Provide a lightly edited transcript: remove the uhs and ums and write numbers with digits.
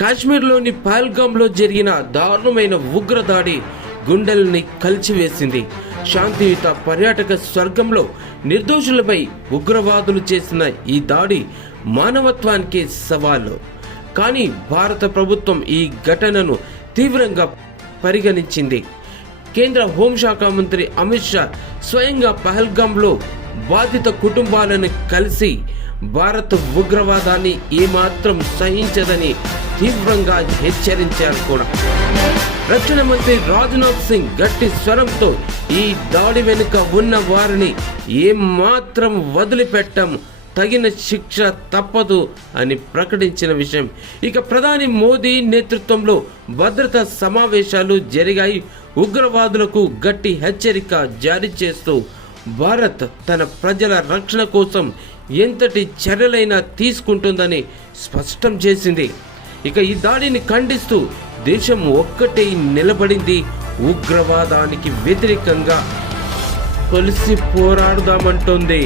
కాశ్మీర్లోని పహల్గామ్లో జరిగిన దారుణమైన ఉగ్రదాడి గుండెల్ని కలిచివేసింది. శాంతియుత పర్యాటక స్వర్గంలో నిర్దోషులపై ఉగ్రవాదులు చేసిన ఈ దాడి మానవత్వానికి సవాలు. కానీ భారత ప్రభుత్వం ఈ ఘటనను తీవ్రంగా పరిగణించింది. కేంద్ర హోంశాఖ మంత్రి అమిత్ షా స్వయంగా పహల్గామ్లో బాధిత కుటుంబాలను కలిసి భారత్ ఉగ్రవాదాన్ని ఏమాత్రం సహించదని తీవ్రంగా హెచ్చరించారు కూడా. రక్షణ మంత్రి రాజ్నాథ్ సింగ్ గట్టి స్వరంతో ఈ దాడి వెనుక ఉన్న వారిని ఏమాత్రం వదిలిపెట్టం, తగిన శిక్ష తప్పదు అని ప్రకటించిన విషయం. ఇక ప్రధాని మోదీ నేతృత్వంలో భద్రతా సమావేశాలు జరిగాయి. ఉగ్రవాదులకు గట్టి హెచ్చరిక జారీ చేస్తూ భారత్ తన ప్రజల రక్షణ కోసం ఎంతటి చర్యలైనా తీసుకుంటుందని స్పష్టం చేసింది. ఇక ఈ దాడిని ఖండిస్తూ దేశం ఒక్కటే నిలబడింది. ఉగ్రవాదానికి వ్యతిరేకంగా కలిసి పోరాడుదామంటోంది.